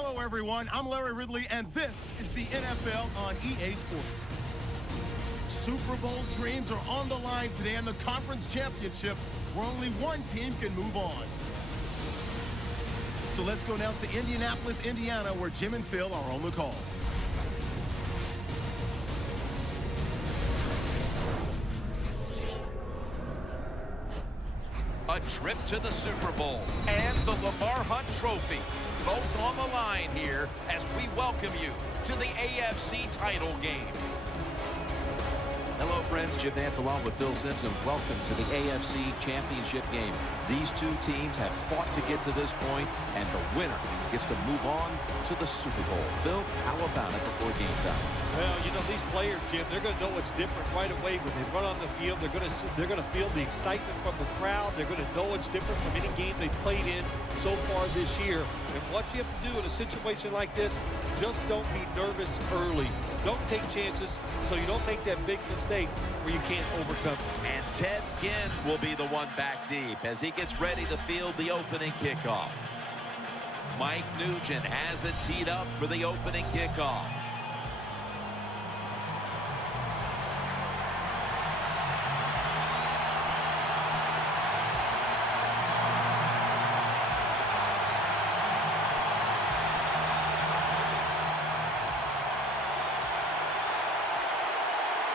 Hello, everyone. I'm Larry Ridley, and this is the NFL on EA Sports. Super Bowl dreams are on the line today in the conference championship, where only one team can move on. So let's go now to Indianapolis, Indiana, where Jim and Phil are on the call. A trip to the Super Bowl and the Lamar Hunt Trophy, both on the line here as we welcome you to the AFC title game. Hello, friends. Jim Nance along with Phil Simpson. Welcome to the AFC Championship game. These two teams have fought to get to this point, and the winner gets to move on to the Super Bowl. Phil, how about it before game time? Well, you know, these players, Jim, they're going to know what's different right away when they run on the field. They're going to feel the excitement from the crowd. They're going to know it's different from any game they've played in so far this year. And what you have to do in a situation like this, just don't be nervous early. Don't take chances so you don't make that big mistake where you can't overcome it. And Ted Ginn will be the one back deep as he gets ready to field the opening kickoff. Mike Nugent has it teed up for the opening kickoff.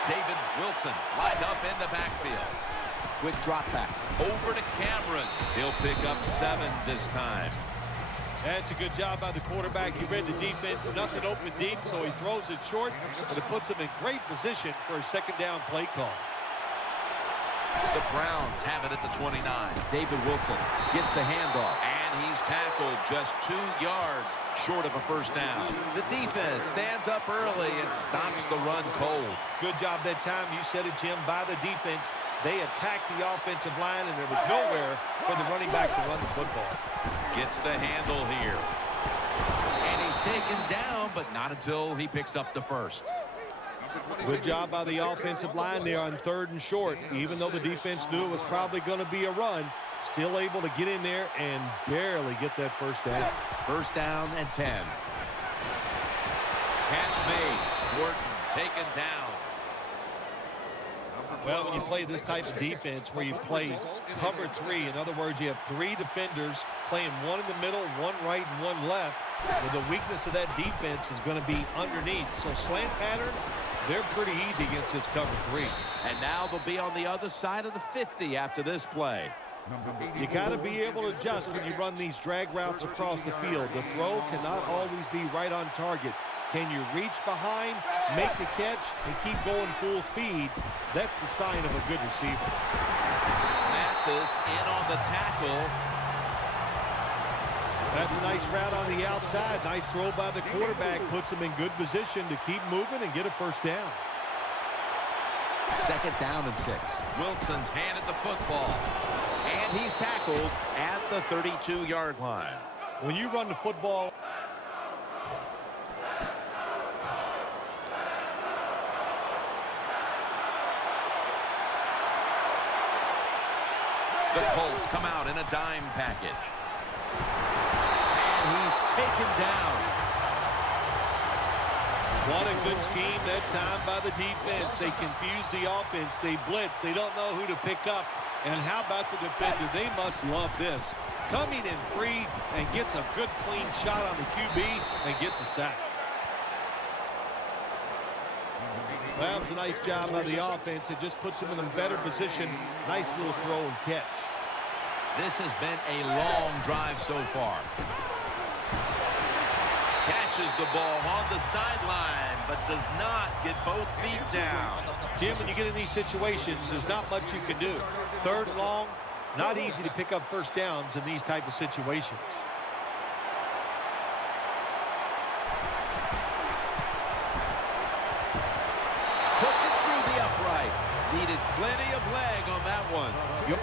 David Wilson lined up in the backfield. Quick drop back. Over to Cameron. He'll pick up 7 this time. That's a good job by the quarterback. He read the defense, nothing open deep, so he throws it short, and it puts him in great position for a second down play call. The Browns have it at the 29. David Wilson gets the handoff. And he's tackled just 2 yards short of a first down. The defense stands up early and stops the run cold. Good job that time. You said it, Jim, by the defense. They attacked the offensive line, and there was nowhere for the running back to run the football. Gets the handle here. And he's taken down, but not until he picks up the first. Good job by the offensive line there on 3rd and short. Even though the defense knew it was probably going to be a run, still able to get in there and barely get that first down. First down and 10. Catch made. Gordon taken down. Well, when you play this type of defense where you play cover 3, in other words, you have 3 defenders playing one in the middle, one right, and one left, well, the weakness of that defense is going to be underneath. So slant patterns, they're pretty easy against this cover 3. And now they'll be on the other side of the 50 after this play. You got to be able to adjust when you run these drag routes across the field. The throw cannot always be right on target. Can you reach behind, make the catch, and keep going full speed? That's the sign of a good receiver. Mathis in on the tackle. That's a nice route on the outside. Nice throw by the quarterback. Puts him in good position to keep moving and get a first down. Second down and 6. Wilson's handed the football. And he's tackled at the 32-yard line. When you run the football, the Colts come out in a dime package. And he's taken down. What a good scheme that time by the defense. They confuse the offense. They blitz. They don't know who to pick up. And how about the defender? They must love this. Coming in free and gets a good clean shot on the QB and gets a sack. That was a nice job by the offense. It just puts them in a better position. Nice little throw and catch. This has been a long drive so far. Catches the ball on the sideline, but does not get both feet down. Jim, when you get in these situations, there's not much you can do. 3rd and long, not easy to pick up first downs in these type of situations. Puts it through the uprights. Needed plenty of leg on that one. Yep.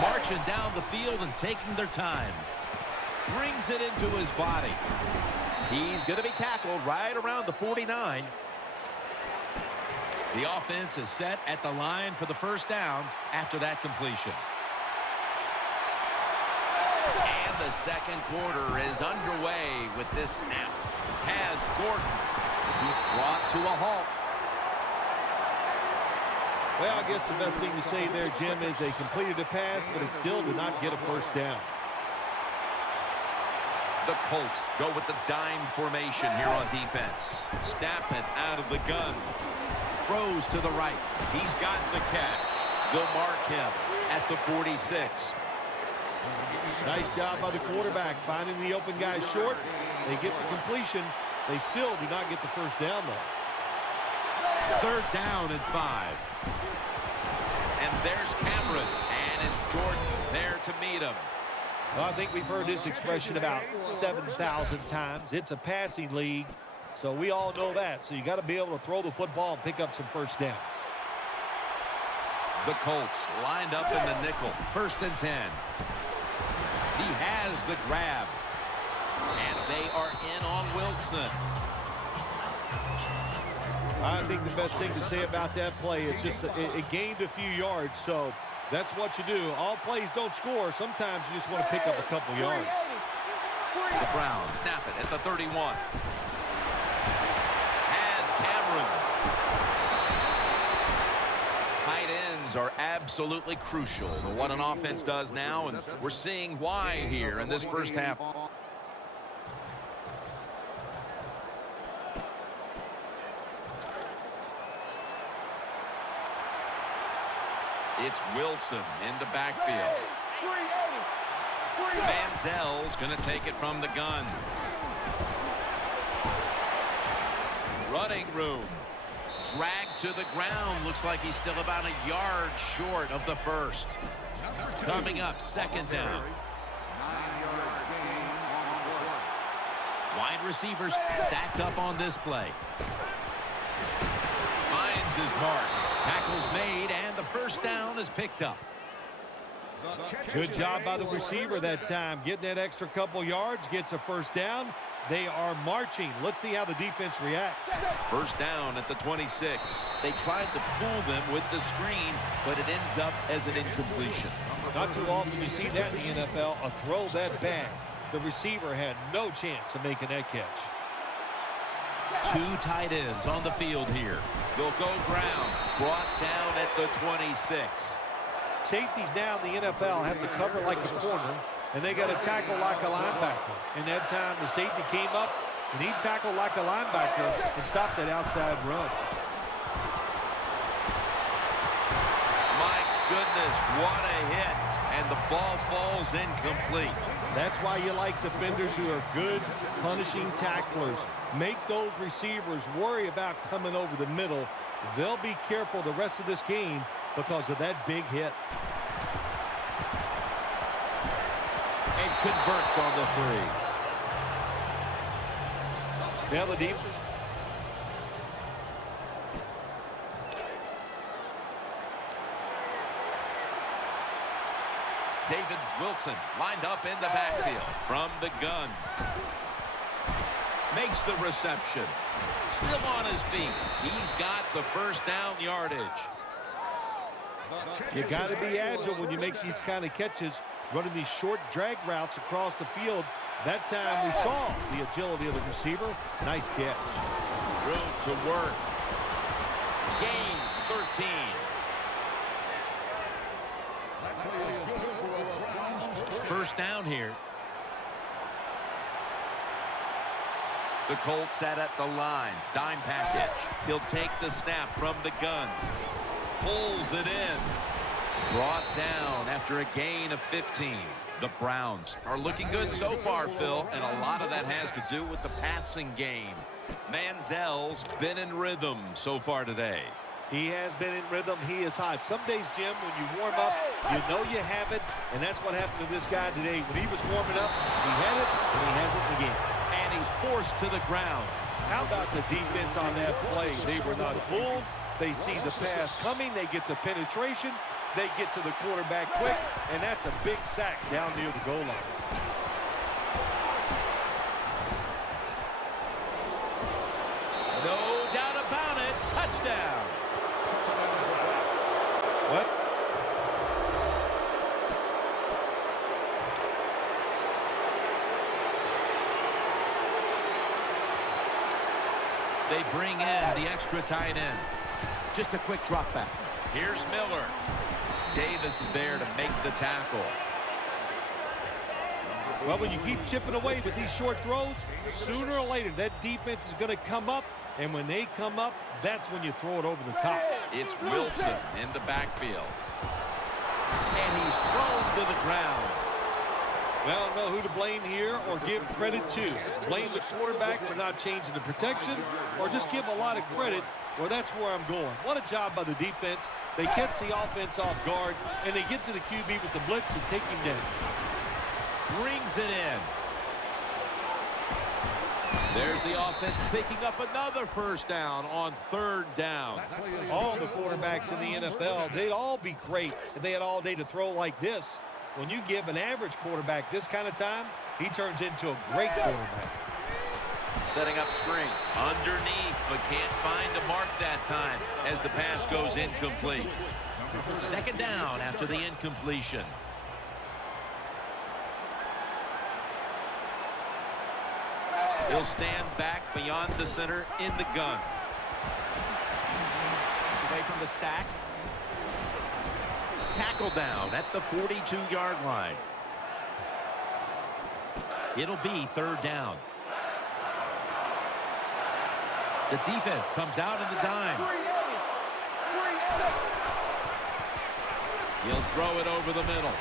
Marching down the field and taking their time. Brings it into his body. He's going to be tackled right around the 49. The offense is set at the line for the first down after that completion. And the second quarter is underway with this snap. Has Gordon. He's brought to a halt. Well, I guess the best thing to say there, Jim, is they completed a pass, but it still did not get a first down. The Colts go with the dime formation here on defense. Snapping out of the gun. Throws to the right. He's got the catch. They'll mark him at the 46. Nice job by the quarterback finding the open guy short. They get the completion. They still do not get the first down, though. Third down and 5. And there's Cameron. And it's Jordan there to meet him. Well, I think we've heard this expression about 7,000 times. It's a passing league, so we all know that. So you got to be able to throw the football and pick up some first downs. The Colts lined up in the nickel. First and 10. He has the grab. And they are in on Wilson. I think the best thing to say about that play is just it gained a few yards, so that's what you do. All plays don't score. Sometimes you just want to pick up a couple yards. The Browns snap it at the 31. Has Cameron. Tight ends are absolutely crucial to what an offense does now, and we're seeing why here in this first half. It's Wilson into backfield. Manziel's going to take it from the gun. Running room. Dragged to the ground. Looks like he's still about a yard short of the first. Coming up, second down. Wide receivers stacked up on this play. Finds his mark. Tackles made, and the first down is picked up. Good job by the receiver that time. Getting that extra couple yards, gets a first down. They are marching. Let's see how the defense reacts. First down at the 26. They tried to fool them with the screen, but it ends up as an incompletion. Not too often you see that in the NFL, a throw that bad. The receiver had no chance of making that catch. Two tight ends on the field here. They'll go ground. Brought down at the 26. Safeties now in the NFL have to cover like a corner, and they got to tackle like a linebacker. And that time the safety came up, and he tackled like a linebacker and stopped that outside run. My goodness, what a hit. And the ball falls incomplete. That's why you like defenders who are good punishing tacklers. Make those receivers worry about coming over the middle. They'll be careful the rest of this game because of that big hit. And converts on the 3. Now the deep. David Wilson lined up in the backfield from the gun. Makes the reception. Still on his feet. He's got the first down yardage. You got to be agile when you make these kind of catches, running these short drag routes across the field. That time we saw the agility of the receiver. Nice catch. Room to work. Gains 13. First down here. The Colts set at the line. Dime package. He'll take the snap from the gun. Pulls it in. Brought down after a gain of 15. The Browns are looking good so far, Phil, and a lot of that has to do with the passing game. Manziel's been in rhythm so far today. He has been in rhythm. He is hot. Some days, Jim, when you warm up, you know you have it, and that's what happened to this guy today. When he was warming up, he had it, and he has it again. And he's forced to the ground. How about the defense on that play? They were not fooled. They see the pass coming. They get the penetration. They get to the quarterback quick, and that's a big sack down near the goal line. No doubt about it. Touchdown. They bring in the extra tight end. Just a quick drop back. Here's Miller. Davis is there to make the tackle. Well, when you keep chipping away with these short throws, sooner or later that defense is going to come up, and when they come up, that's when you throw it over the top. It's Wilson in the backfield. And he's thrown to the ground. Well, I don't know who to blame here or give credit to. Blame the quarterback for not changing the protection, or just give a lot of credit. Well, that's where I'm going. What a job by the defense. They catch the offense off guard, and they get to the QB with the blitz and take him down. Brings it in. There's the offense picking up another first down on third down. All the quarterbacks in the NFL, they'd all be great if they had all day to throw like this. When you give an average quarterback this kind of time, he turns into a great quarterback. Setting up screen. Underneath, but can't find a mark that time as the pass goes incomplete. Second down after the incompletion. He'll stand back beyond the center in the gun. It's away from the stack. Tackle down at the 42-yard line. It'll be third down. The defense comes out in the dime. He'll throw it over the middle.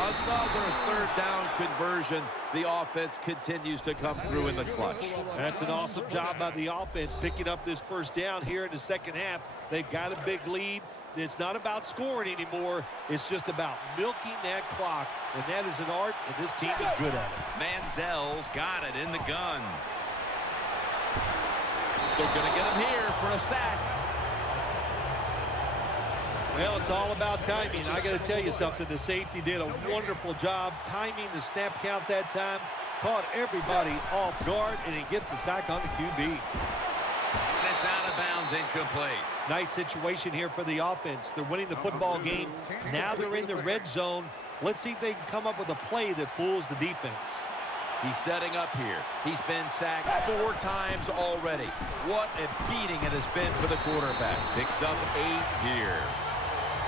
Another third down conversion. The offense continues to come through in the clutch. That's an awesome job by the offense picking up this first down here in the second half. They've got a big lead. It's not about scoring anymore. It's just about milking that clock, and that is an art, and this team is good at it. Manziel's got it in the gun. They're going to get him here for a sack. Well, it's all about timing. I got to tell you something. The safety did a wonderful job timing the snap count that time. Caught everybody off guard, and he gets the sack on the QB. That's out of bounds, incomplete. Nice situation here for the offense. They're winning the football game. Now they're in the red zone. Let's see if they can come up with a play that fools the defense. He's setting up here. He's been sacked 4 times already. What a beating it has been for the quarterback. Picks up 8 here.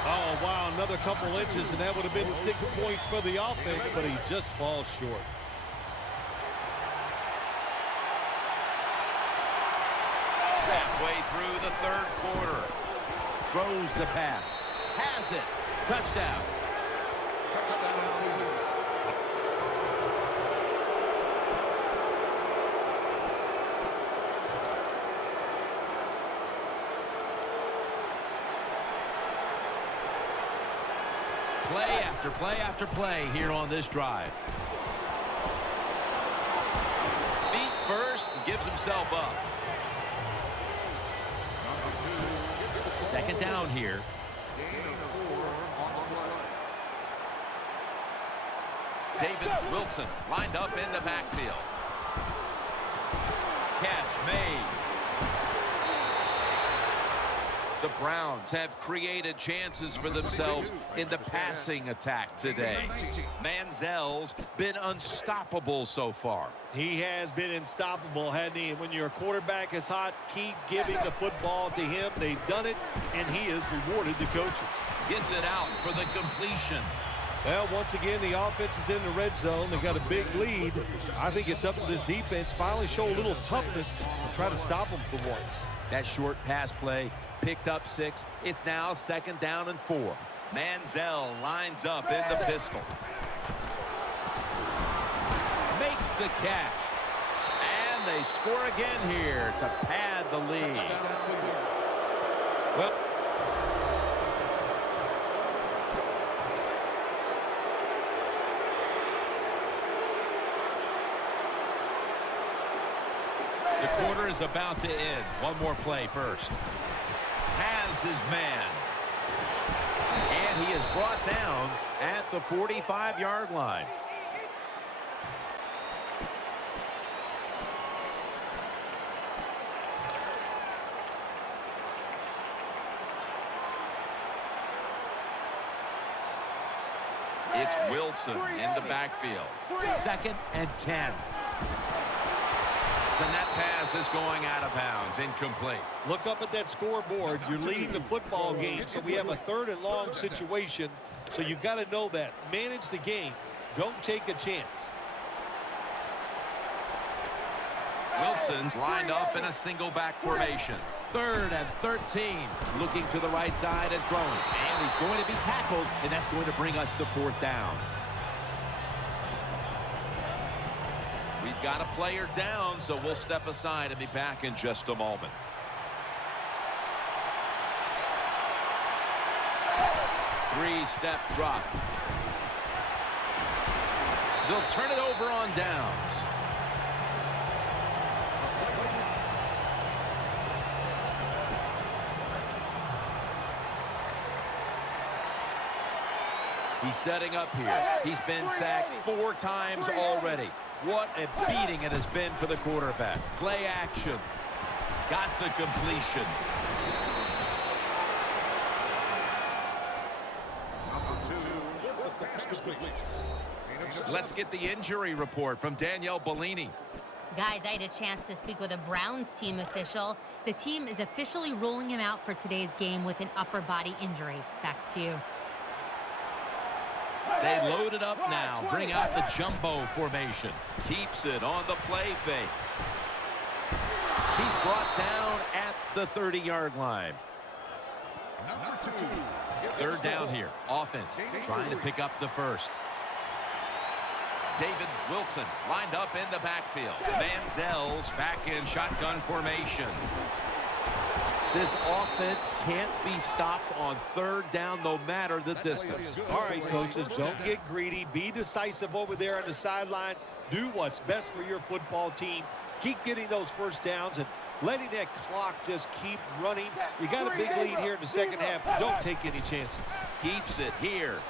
Oh, wow, another couple inches, and that would have been 6 points for the offense, but he just falls short. Halfway through the third quarter. Throws the pass. Has it. Touchdown. Play after play after play here on this drive. Feet first, gives himself up. Second down here. David Wilson lined up in the backfield. Catch made. The Browns have created chances for themselves in the passing attack today. Manziel's been unstoppable so far. He has been unstoppable, hasn't he? And when your quarterback is hot, keep giving the football to him. They've done it, and he has rewarded the coaches. Gets it out for the completion. Well, once again, the offense is in the red zone. They've got a big lead. I think it's up to this defense finally show a little toughness and try to stop them for once. That short pass play picked up 6. It's now second down and 4. Manziel lines up in the pistol. Makes the catch. And they score again here to pad the lead. Well, the quarter is about to end. One more play first. Has his man. And he is brought down at the 45-yard line. It's Wilson in the backfield. Second and 10. And that pass is going out of bounds, incomplete. Look up at that scoreboard. You're leading the football game, so we have a 3rd and long situation. So you've got to know that. Manage the game. Don't take a chance. Wilson's lined up in a single back formation. 3rd and 13. Looking to the right side and throwing. And he's going to be tackled, and that's going to bring us to 4th down. We've got a player down, so we'll step aside and be back in just a moment. Three-step drop. They'll turn it over on downs. He's setting up here. He's been sacked 4 times already. What a beating it has been for the quarterback. Play action. Got the completion. Let's get the injury report from Danielle Bellini. Guys, I had a chance to speak with a Browns team official. The team is officially ruling him out for today's game with an upper body injury. Back to you. They load it up now. Bring out the jumbo formation. Keeps it on the play fake. He's brought down at the 30-yard line. 3rd down here. Offense trying to pick up the 1st. David Wilson lined up in the backfield. Manziel's back in shotgun formation. This offense can't be stopped on 3rd down no matter the distance. All right, coaches, don't get greedy. Be decisive over there on the sideline. Do what's best for your football team. Keep getting those 1st downs and letting that clock just keep running. You got a big lead here in the 2nd half. Don't take any chances. Keeps it here.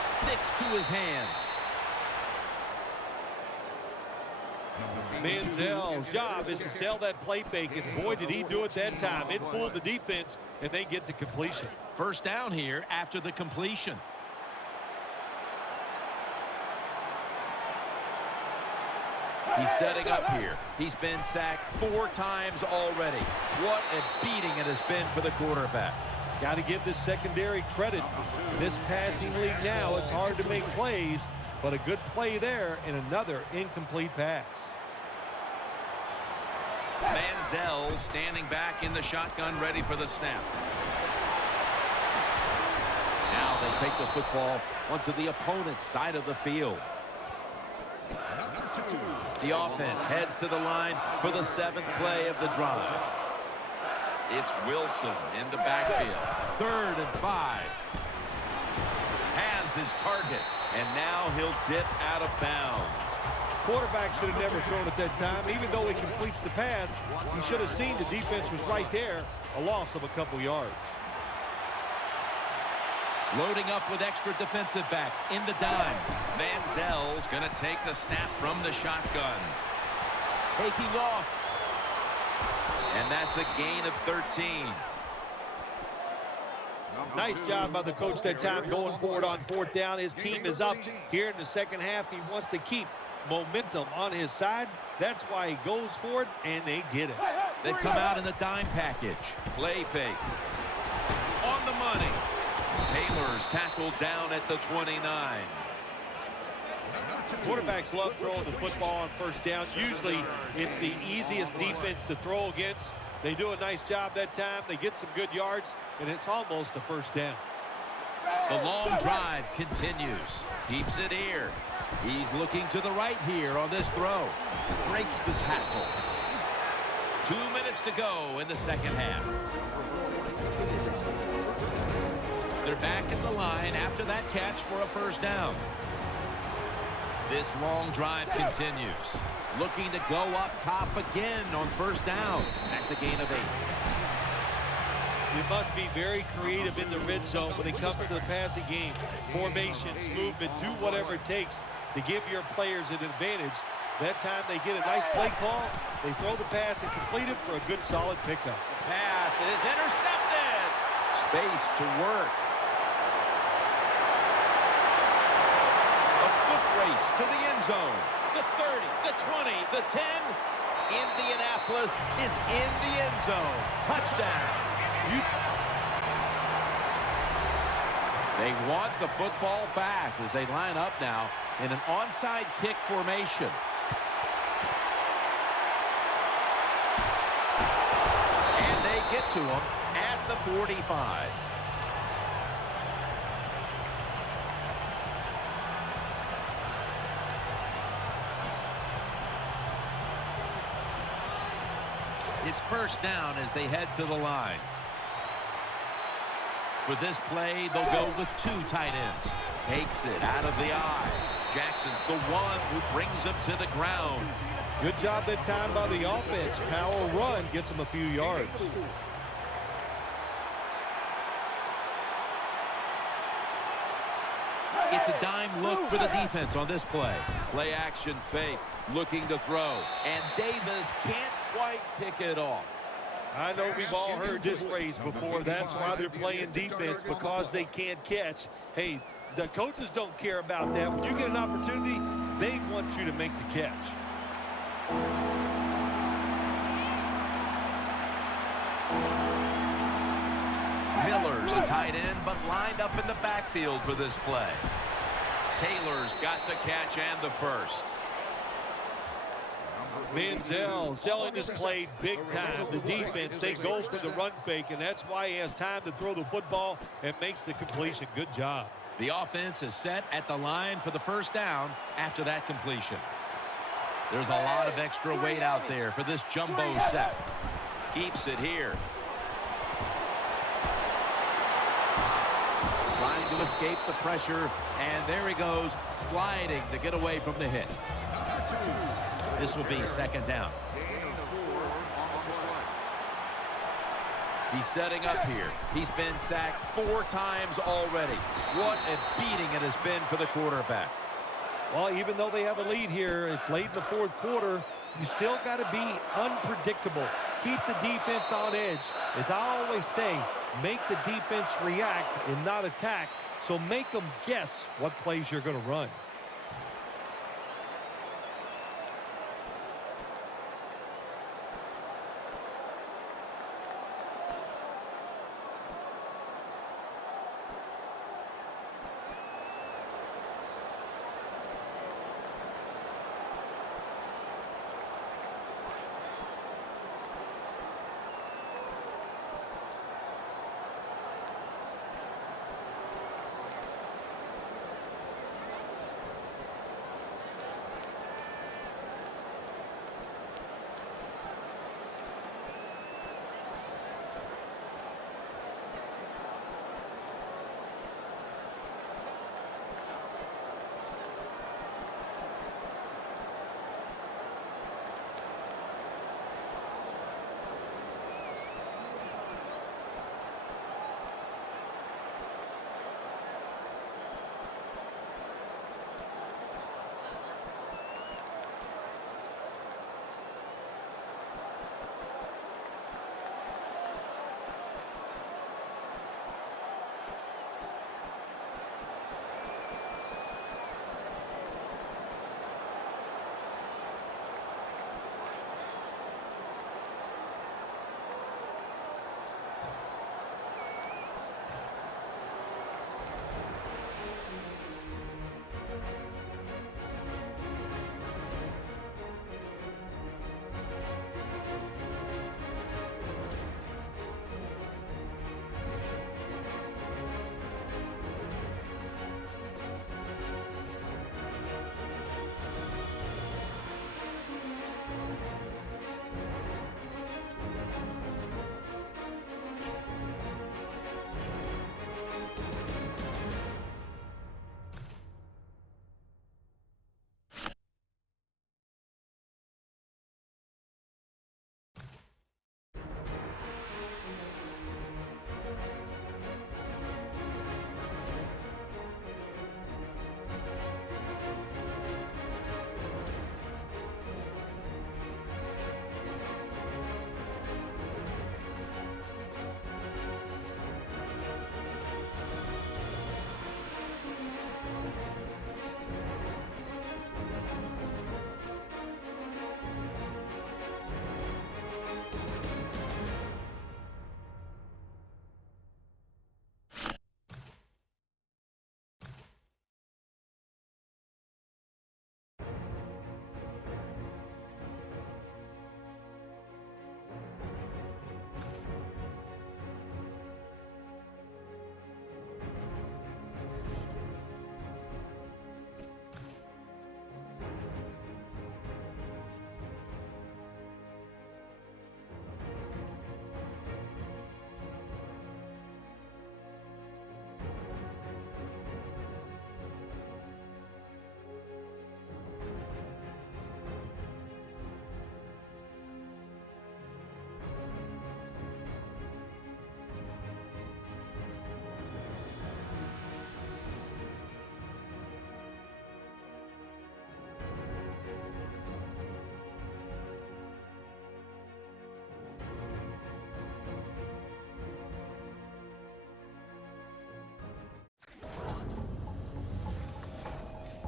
Sticks to his hands. Manziel's job is to sell that play fake, and boy, did he do it that time. It fooled the defense, and they get to completion. 1st down here after the completion. He's setting up here. He's been sacked 4 times already. What a beating it has been for the quarterback. Got to give this secondary credit. This passing league now, it's hard to make plays, but a good play there and another incomplete pass. Manziel standing back in the shotgun, ready for the snap. Now they take the football onto the opponent's side of the field. The offense heads to the line for the 7th play of the drive. It's Wilson in the backfield. 3rd and 5. Has his target, and now he'll dip out of bounds. Quarterback should have never thrown at that time. Even though he completes the pass, he should have seen the defense was right there. A loss of a couple yards. Loading up with extra defensive backs in the dime. Manziel's going to take the snap from the shotgun. Taking off. And that's a gain of 13. Nice job by the coach that time going forward on 4th down. His team is up here in the 2nd half. He wants to keep momentum on his side. That's why he goes for it, and they get it. They've come out in the dime package. Play fake. On the money. Taylor's tackled down at the 29. Quarterbacks love throwing the football on 1st down. Usually it's the easiest defense to throw against. They do a nice job that time. They get some good yards, and it's almost a 1st down. The long drive continues. Keeps it here. He's looking to the right here on this throw. Breaks the tackle. 2 minutes to go in the 2nd half. They're back at the line after that catch for a 1st down. This long drive continues. Looking to go up top again on 1st down. That's a gain of 8. You must be very creative in the red zone when it comes to the passing game. Formations, movement, do whatever it takes to give your players an advantage. That time they get a nice play call. They throw the pass and complete it for a good, solid pickup. Pass is intercepted. Space to work. A foot race to the end zone. the 30, the 20, the 10. Indianapolis is in the end zone. Touchdown. They want the football back as they line up now in an onside kick formation. And they get to him at the 45. It's first down as they head to the line. For this play, they'll go with 2 tight ends. Takes it out of the eye. Jackson's the one who brings him to the ground. Good job that time by the offense. Power run gets them a few yards. It's a dime look for the defense on this play. Play action fake, looking to throw. And Davis can't quite pick it off. I know we've all heard this phrase before. That's why they're playing defense, because they can't catch. Hey, the coaches don't care about that. When you get an opportunity, they want you to make the catch. Miller's a tight end, but lined up in the backfield for this play. Taylor's got the catch and the first. Manziel selling this play big time. The defense, they go for the run fake, and that's why he has time to throw the football and makes the completion. Good job. The offense is set at the line for the first down after that completion. There's a lot of extra weight out there for this jumbo set. Keeps it here. Trying to escape the pressure, and there he goes, sliding to get away from the hit. This will be second down. He's setting up here. He's been sacked 4 times already. What a beating it has been for the quarterback. Well, even though they have a lead here, it's late in the 4th quarter, you still got to be unpredictable. Keep the defense on edge. As I always say, make the defense react and not attack. So make them guess what plays you're going to run.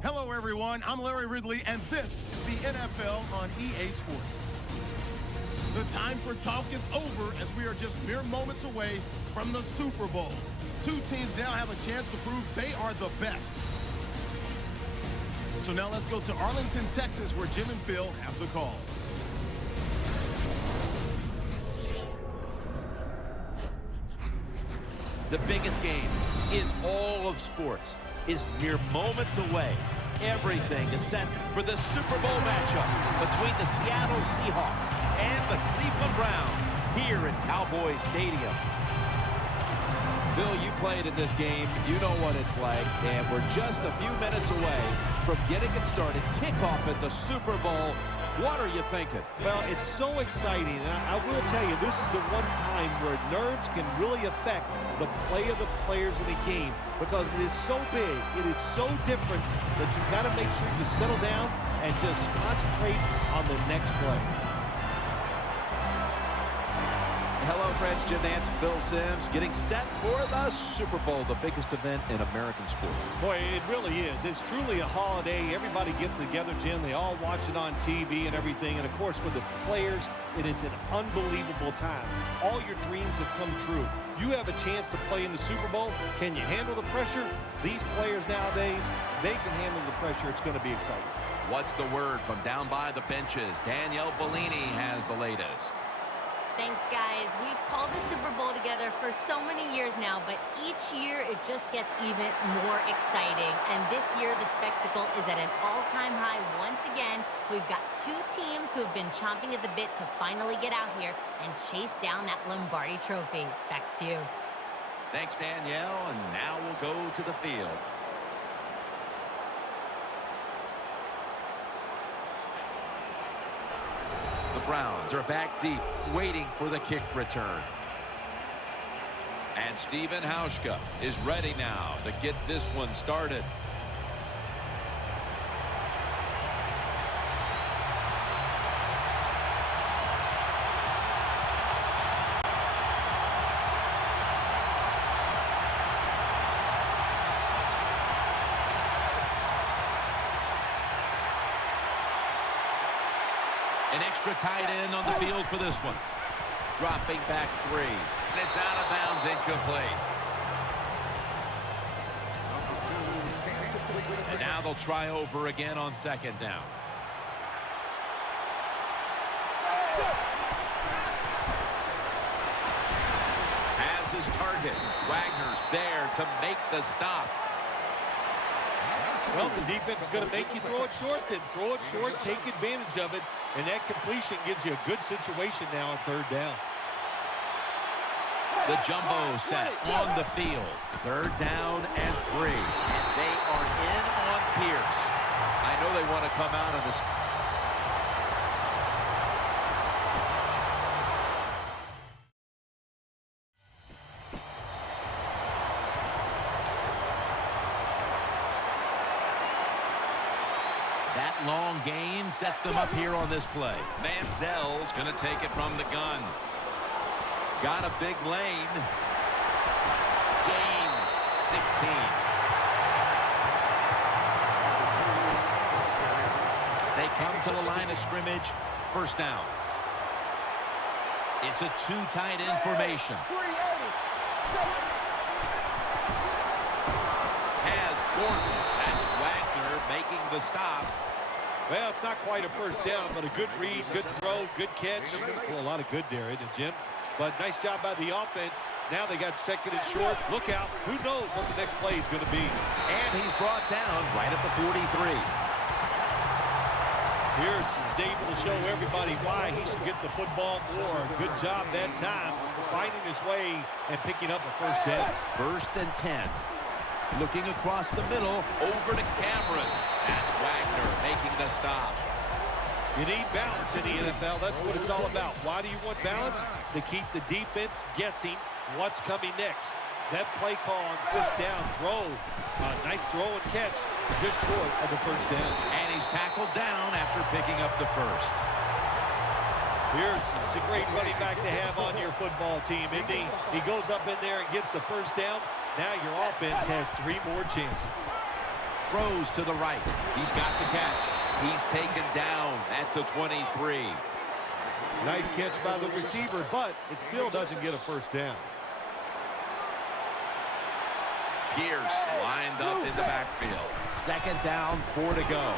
Hello, everyone. I'm Larry Ridley, and this is the NFL on EA Sports. The time for talk is over as we are just mere moments away from the Super Bowl. Two teams now have a chance to prove they are the best. So now let's go to Arlington, Texas, where Jim and Phil have the call. The biggest game in all of sports is mere moments away. Everything is set for the Super Bowl matchup between the Seattle Seahawks and the Cleveland Browns here at Cowboys Stadium. Phil, you played in this game. You know what it's like, and we're just a few minutes away from getting it started. Kickoff at the Super Bowl. What are you thinking? Well, it's so exciting. And I will tell you, this is the one time where nerves can really affect the play of the players in the game because it is so big, it is so different that you've got to make sure you settle down and just concentrate on the next play. Hello, friends. Jim Nance and Phil Simms getting set for the Super Bowl, the biggest event in American sports. Boy, it really is. It's truly a holiday. Everybody gets together, Jim. They all watch it on TV and everything. And, of course, for the players, it is an unbelievable time. All your dreams have come true. You have a chance to play in the Super Bowl. Can you handle the pressure? These players nowadays, they can handle the pressure. It's going to be exciting. What's the word from down by the benches? Danielle Bellini has the latest. Thanks, guys. We've called the Super Bowl together for so many years now, but each year it just gets even more exciting. And this year, the spectacle is at an all-time high once again. We've got two teams who have been chomping at the bit to finally get out here and chase down that Lombardi trophy. Back to you. Thanks, Danielle, and now we'll go to the field. The Browns are back deep, waiting for the kick return. And Steven Hauschka is ready now to get this one started. An extra tight end on the field for this one. Dropping back 3. And it's out of bounds, incomplete. And now they'll try over again on second down. Has his target. Wagner's there to make the stop. Well, the defense is going to make you throw it short, then throw it short, take advantage of it, and that completion gives you a good situation now on third down. The jumbo set on the field. Third down and 3. And they are in on Pierce. I know they want to come out of this. That long gain sets them up here on this play. Manziel's going to take it from the gun. Got a big lane. Gains 16. They come to the line of scrimmage. First down. It's a 2 tight end formation. Has Gordon. That's Wagner making the stop. Well, it's not quite a first down, but a good read, good throw, good catch. Well, a lot of good there, isn't it, Jim? But nice job by the offense. Now they got second and short. Look out. Who knows what the next play is going to be. And he's brought down right at the 43. Pierce is able to show everybody why he should get the football more. Good job that time, finding his way and picking up a first down. First and 10. Looking across the middle, over to Cameron. That's Wagner making the stop. You need balance in the NFL. That's what it's all about. Why do you want balance? To keep the defense guessing what's coming next. That play call on first down throw. Nice throw and catch, just short of the first down. And he's tackled down after picking up the first. Pierce is a great running back to have on your football team, isn't he? He goes up in there and gets the first down. Now your offense has 3 more chances. Throws to the right. He's got the catch. He's taken down at the 23. Nice catch by the receiver, but it still doesn't get a first down. Pierce lined up in the backfield. Second down, 4 to go.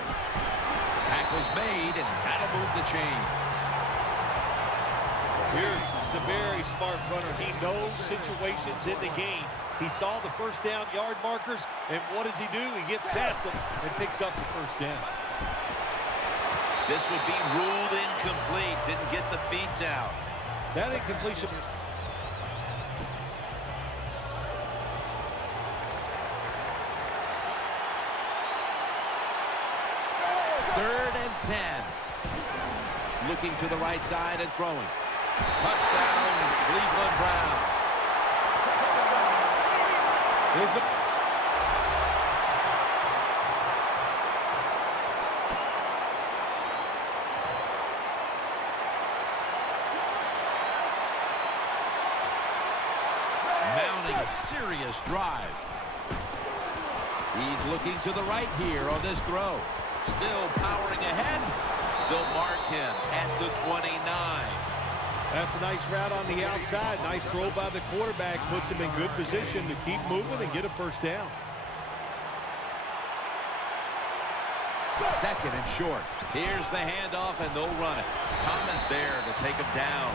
Tackle's made, and that'll move the chains. Pierce is a very smart runner. He knows situations in the game. He saw the first down yard markers, and what does he do? He gets past them and picks up the first down. This would be ruled incomplete. Didn't get the feet down. That incompletion. Third and 10. Looking to the right side and throwing. Touchdown, Cleveland Browns. Here's the... Mounting a serious drive. He's looking to the right here on this throw. Still powering ahead. They'll mark him at the 29. That's a nice route on the outside. Nice throw by the quarterback. Puts him in good position to keep moving and get a first down. Second and short. Here's the handoff, and they'll run it. Thomas there to take him down.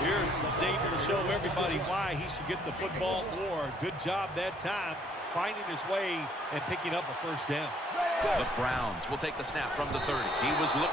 Here's David to show everybody why he should get the football more. Good job that time, finding his way and picking up a first down. The Browns will take the snap from the 30. He was looking.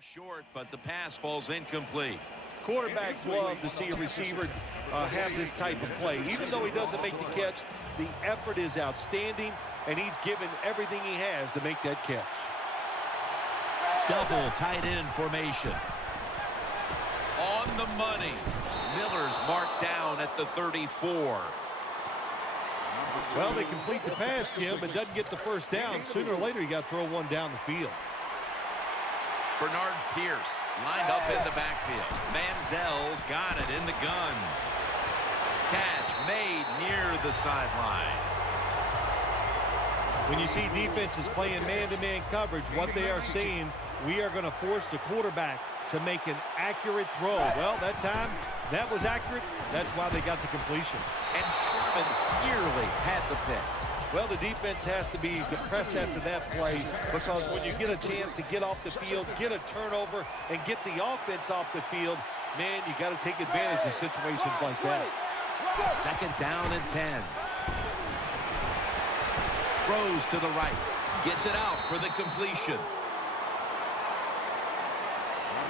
Short, but the pass falls incomplete. Quarterbacks love to see a receiver have this type of play. Even though he doesn't make the catch, the effort is outstanding, and he's given everything he has to make that catch. Double tight end formation. On the money. Miller's marked down at the 34. Well, they complete the pass, Jim, but doesn't get the first down. Sooner or later, you got to throw one down the field. Bernard Pierce lined up in the backfield. Manziel's got it in the gun. Catch made near the sideline. When you see defenses playing man-to-man coverage, what they are saying, we are going to force the quarterback to make an accurate throw. Well, that time, that was accurate. That's why they got the completion. And Sherman nearly had the pick. Well, the defense has to be depressed after that play, because when you get a chance to get off the field, get a turnover, and get the offense off the field, man, you got to take advantage of situations like that. Second down and 10. Throws to the right. Gets it out for the completion.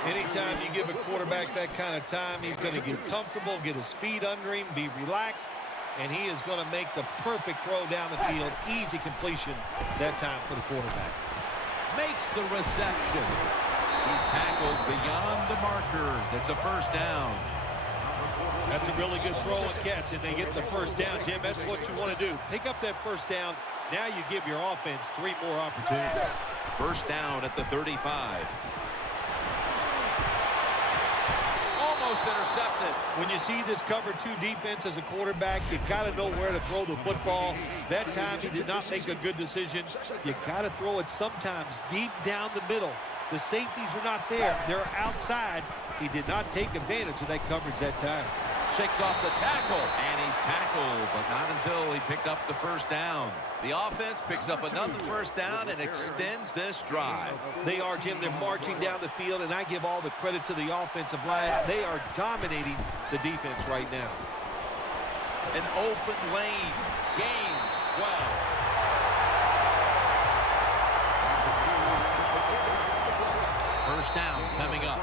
Anytime you give a quarterback that kind of time, he's going to get comfortable, get his feet under him, be relaxed, and he is going to make the perfect throw down the field. Easy completion that time for the quarterback. Makes the reception. He's tackled beyond the markers. It's a first down. That's a really good throw and catch, and they get the first down, Jim. That's what you want to do. Pick up that first down. Now you give your offense 3 more opportunities. First down at the 35. Almost intercepted. When you see this cover 2 defense as a quarterback, you got to know where to throw the football. That time he did not make a good decision. You got to throw it sometimes deep down the middle. The safeties are not there. They're outside. He did not take advantage of that coverage that time. Shakes off the tackle, and he's tackled, but not until he picked up the first down. The offense picks up another first down and extends this drive. They are, Jim. They're marching down the field, and I give all the credit to the offensive line. They are dominating the defense right now. An open lane. Gains 12. First down coming up.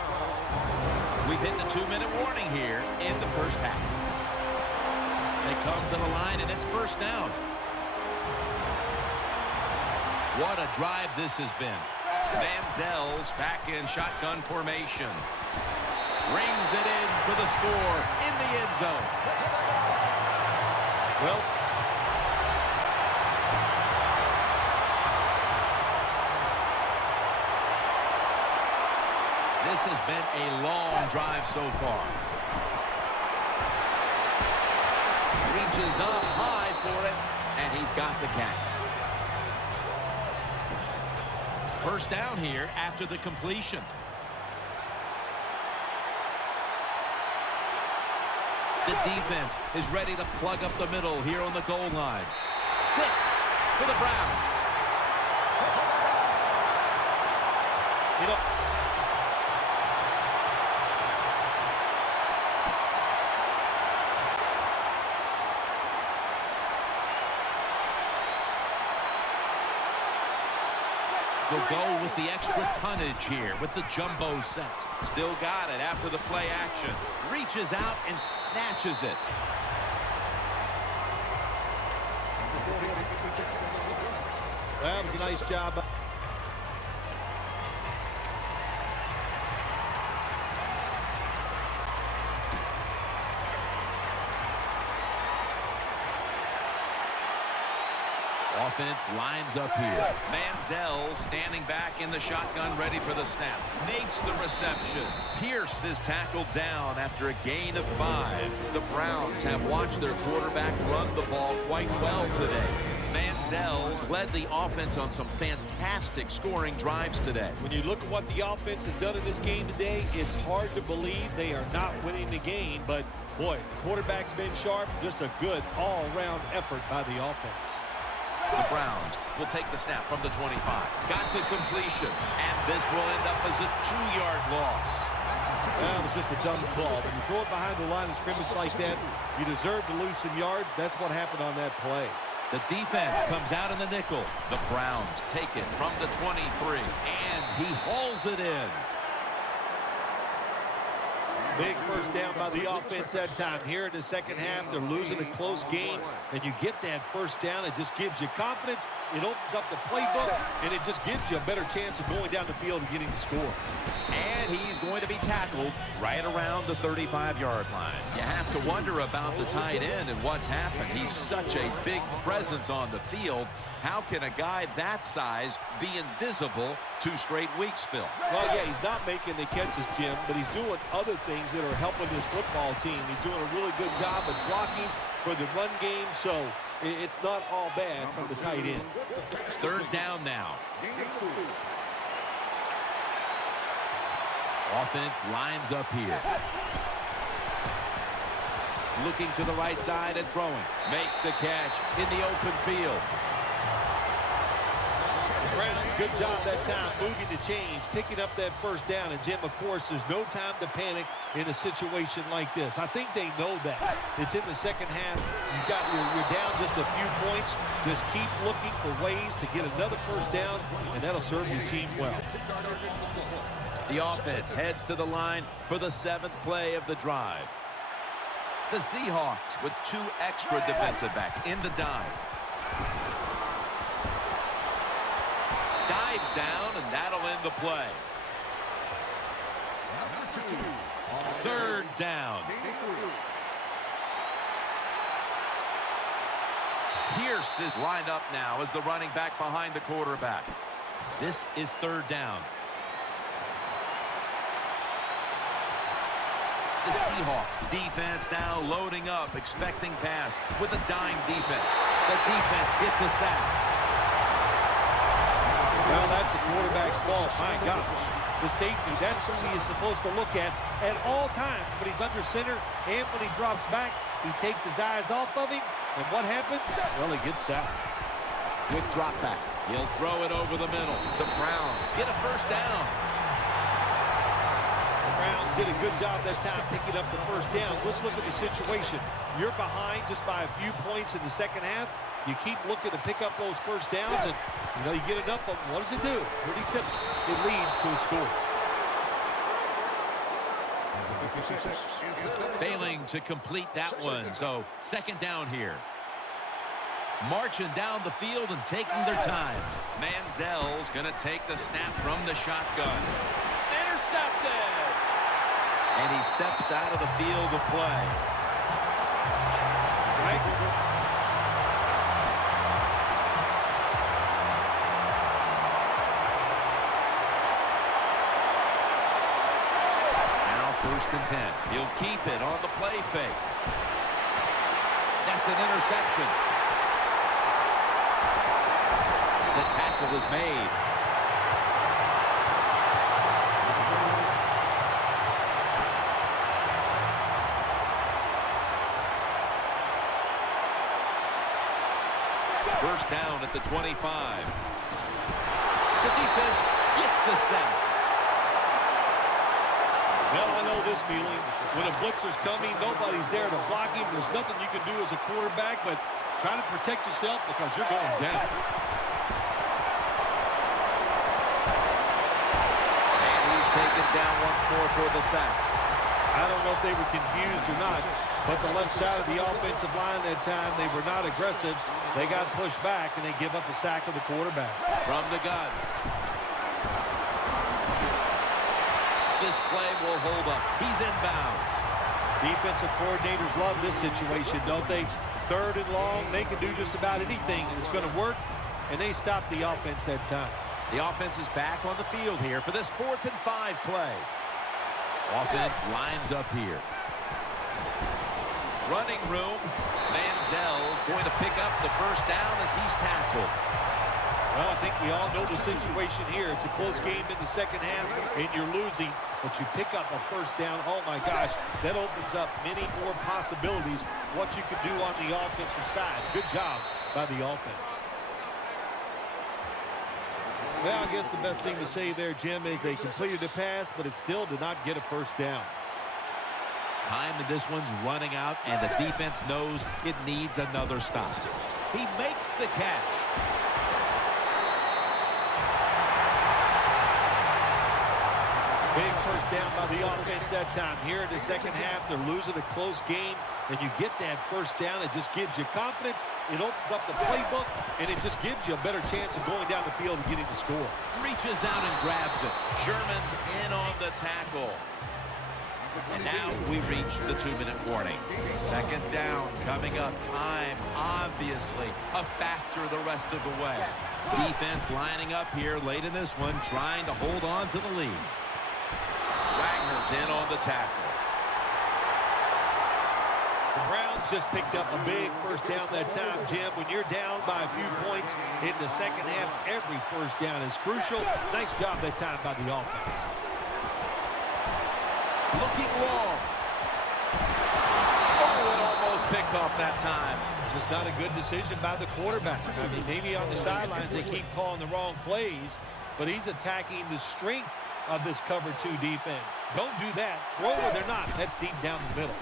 We've hit the 2-minute warning here in the first half. They come to the line, and it's first down. What a drive this has been. Manziel's back in shotgun formation. Rings it in for the score in the end zone. Well, this has been a long drive so far. Reaches up high for it, and he's got the catch. First down here after the completion. The defense is ready to plug up the middle here on the goal line. 6 for the Browns. you know, They'll go with the extra tonnage here with the jumbo set. Still got it after the play action. Reaches out and snatches it. that was a nice job. Offense lines up here. Manziel standing back in the shotgun, ready for the snap. Makes the reception. Pierce is tackled down after a gain of 5. The Browns have watched their quarterback run the ball quite well today. Manziel's led the offense on some fantastic scoring drives today. When you look at what the offense has done in this game today, it's hard to believe they are not winning the game. But, boy, the quarterback's been sharp. Just a good all-around effort by the offense. The Browns will take the snap from the 25. Got the completion, and this will end up as a 2-yard loss. That was just a dumb call. When you throw it behind the line of scrimmage like that, you deserve to lose some yards. That's what happened on that play. The defense comes out in the nickel. The Browns take it from the 23, and he hauls it in. Big first down by the offense that time. Here in the second half, they're losing a close game, and you get that first down. It just gives you confidence. It opens up the playbook, and it just gives you a better chance of going down the field and getting the score. And he's going to be tackled right around the 35-yard line. You have to wonder about the tight end and what's happened. He's such a big presence on the field. How can a guy that size be invisible 2 straight weeks, Phil? Well, yeah, he's not making the catches, Jim, but he's doing other things that are helping his football team. He's doing a really good job of blocking for the run game, so it's not all bad from the tight end. Third down now. Offense lines up here. Looking to the right side and throwing. Makes the catch in the open field. Browns, good job that time moving the chains, picking up that first down. And, Jim, of course, there's no time to panic in a situation like this. I think they know that. It's in the second half. You're down just a few points. Just keep looking for ways to get another first down, and that'll serve your team well. The offense heads to the line for the 7th play of the drive. The Seahawks with 2 extra defensive backs in the dive. Dives down, and that'll end the play. Third down. Pierce is lined up now as the running back behind the quarterback. This is third down. The Seahawks defense now loading up, expecting pass with a dime defense. The defense gets a sack. Well, that's the quarterback's fault. My gosh. The safety, that's who he is supposed to look at all times. When he's under center and when he drops back, he takes his eyes off of him. And what happens? Well, he gets sacked. Good drop back. He'll throw it over the middle. The Browns get a first down. The Browns did a good job that time picking up the first down. Let's look at the situation. You're behind just by a few points in the second half. You keep looking to pick up those first downs, and you get enough of them. What does it do? Pretty simple. It leads to a score. Failing to complete that one, so second down here. Marching down the field and taking their time. Manziel's going to take the snap from the shotgun. Intercepted! And he steps out of the field of play. Right? First and 10. He'll keep it on the play fake. That's an interception. The tackle is made. First down at the 25. The defense gets the sack. Well, I know this feeling. When a blitzer's coming, nobody's there to block him. There's nothing you can do as a quarterback, but try to protect yourself because you're going down. And he's taken down once more for the sack. I don't know if they were confused or not, but the left side of the offensive line that time, they were not aggressive. They got pushed back, and they give up a sack of the quarterback. From the gun. This play will hold up. He's inbounds. Defensive coordinators love this situation, don't they? Third and long, they can do just about anything, and it's going to work, and they stop the offense that time. The offense is back on the field here for this 4th and 5 play. Offense lines up here. Running room. Manziel's going to pick up the first down as he's tackled. Well, I think we all know the situation here. It's a close game in the second half, and you're losing, but you pick up a first down. Oh, my gosh, that opens up many more possibilities what you can do on the offensive side. Good job by the offense. Well, I guess the best thing to say there, Jim, is they completed a pass, but it still did not get a first down. Time in this one's running out, and the defense knows it needs another stop. He makes the catch. Big first down by the offense that time. Here in the second half, they're losing a close game, and you get that first down. It just gives you confidence. It opens up the playbook, and it just gives you a better chance of going down the field and getting the score. Reaches out and grabs it. Sherman's in on the tackle. And now we reach the 2-minute warning. Second down coming up. Time, obviously, a factor the rest of the way. Defense lining up here late in this one, trying to hold on to the lead. Wagner's in on the tackle. The Browns just picked up a big first down that time, Jim. When you're down by a few points in the second half, every first down is crucial. Nice job that time by the offense. Looking long. Oh, it almost picked off that time. Just not a good decision by the quarterback. I mean, maybe on the sidelines they keep calling the wrong plays, but he's attacking the strength of this cover 2 defense. Don't do that. Throw where they're not. That's deep down the middle.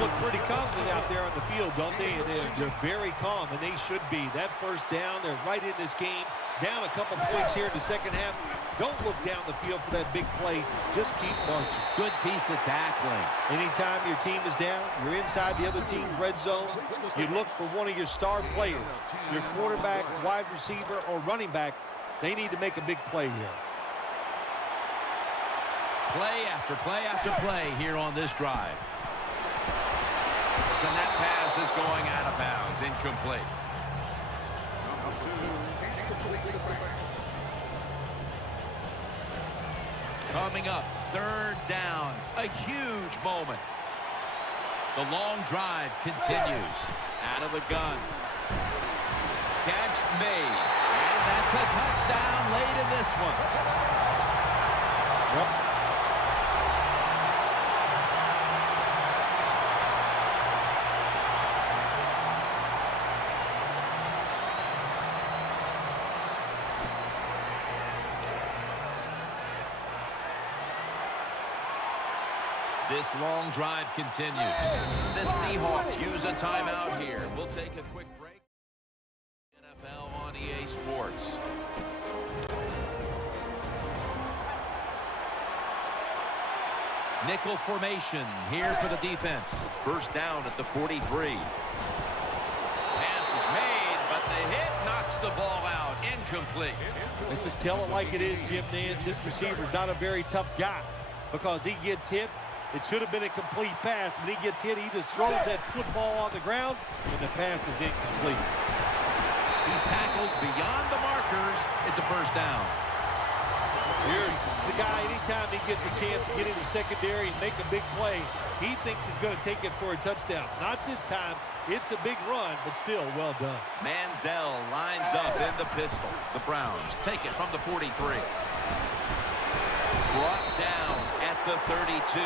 Look pretty confident out there on the field, don't they? They're very calm, and they should be. That first down, they're right in this game. Down a couple points here in the second half. Don't look down the field for that big play. Just keep marching. Good piece of tackling. Anytime your team is down, you're inside the other team's red zone, you look for one of your star players, your quarterback, wide receiver, or running back. They need to make a big play here. Play after play after play here on this drive. And that pass is going out of bounds, incomplete. Coming up, third down, a huge moment. The long drive continues. Out of the gun. Catch made. And that's a touchdown late in this one. Yep. This long drive continues. The Seahawks use a timeout here. We'll take a quick break. NFL on EA Sports. Nickel formation here for the defense. First down at the 43. Pass is made, but the hit knocks the ball out. Incomplete. Let's just tell it like it is, Jim Nance. This receiver's not a very tough guy because he gets hit. It should have been a complete pass. When he gets hit, he just throws that football on the ground, and the pass is incomplete. He's tackled beyond the markers. It's a first down. Here's the guy, anytime he gets a chance to get in the secondary and make a big play, he thinks he's going to take it for a touchdown. Not this time. It's a big run, but still well done. Manziel lines up in the pistol. The Browns take it from the 43. Brought down at the 32.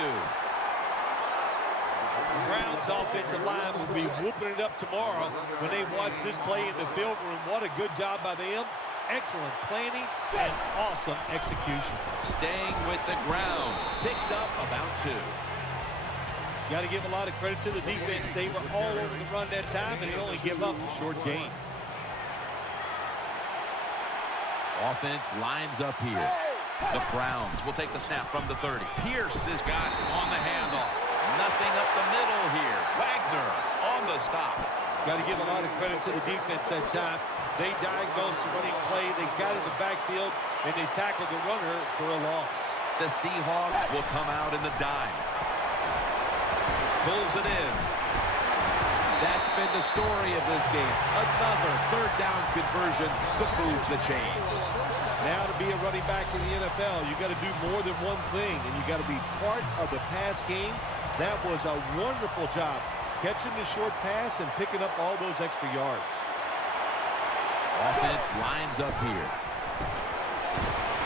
The Browns offensive line will be whooping it up tomorrow when they watch this play in the film room. What a good job by them. Excellent planning and awesome execution. Staying with the ground. Picks up about 2. Got to give a lot of credit to the defense. They were all over the run that time, and they only give up a short gain. Offense lines up here. The Browns will take the snap from the 30. Pierce has got on the handoff. Nothing up the middle here. Wagner on the stop. Got to give a lot of credit to the defense that time. They diagnosed the running play. They got in the backfield, and they tackled the runner for a loss. The Seahawks will come out in the dime. Pulls it in. That's been the story of this game. Another third down conversion to prove the change. Now to be a running back in the NFL, you got to do more than one thing, and you got to be part of the pass game. That was a wonderful job, catching the short pass and picking up all those extra yards. Offense lines up here.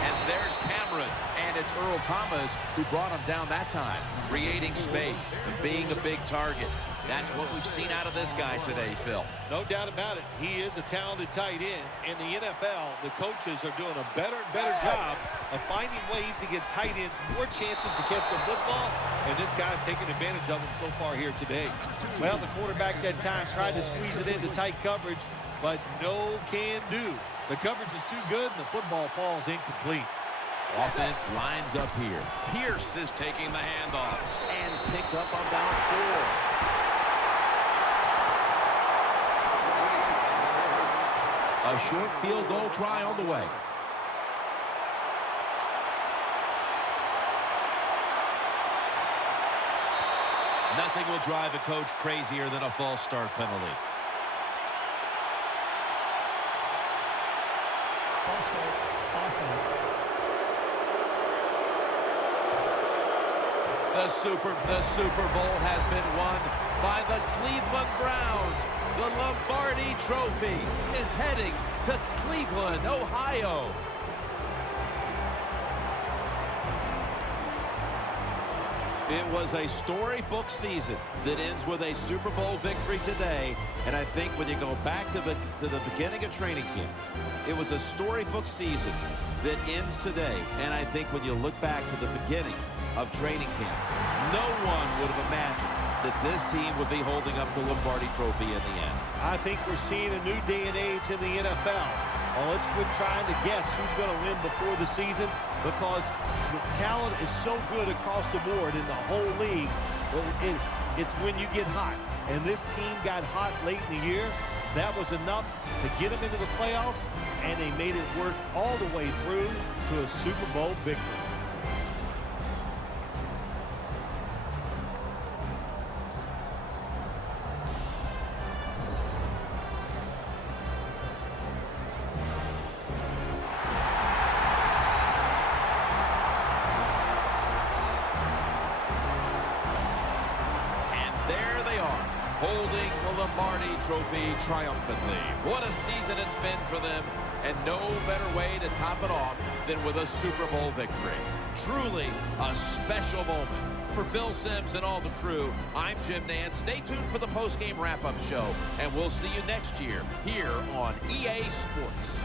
And there's Cameron. And it's Earl Thomas who brought him down that time, creating space and being a big target. That's what we've seen out of this guy today, Phil. No doubt about it. He is a talented tight end. In the NFL, the coaches are doing a better and better job of finding ways to get tight ends more chances to catch the football, and this guy's taking advantage of them so far here today. Well, the quarterback that time tried to squeeze it into tight coverage, but no can do. The coverage is too good, and the football falls incomplete. Offense lines up here. Pierce is taking the handoff. And picked up about 4. A short field goal try on the way. Nothing will drive a coach crazier than a false start penalty. False start, offense. The Super Bowl has been won by the Cleveland Browns. The Lombardi Trophy is heading to Cleveland, Ohio. It was a storybook season that ends with a Super Bowl victory today. And I think when you go back to the beginning of training camp, it was a storybook season that ends today. And I think when you look back to the beginning of training camp, no one would have imagined that this team would be holding up the Lombardi Trophy in the end. I think we're seeing a new day and age in the NFL. Well, let's quit trying to guess who's going to win before the season, because the talent is so good across the board in the whole league. It's when you get hot. And this team got hot late in the year. That was enough to get them into the playoffs, and they made it work all the way through to a Super Bowl victory. Holding the Lombardi Trophy triumphantly. What a season it's been for them, and no better way to top it off than with a Super Bowl victory. Truly a special moment. For Phil Simms and all the crew, I'm Jim Nance. Stay tuned for the post-game wrap-up show, and we'll see you next year here on EA Sports.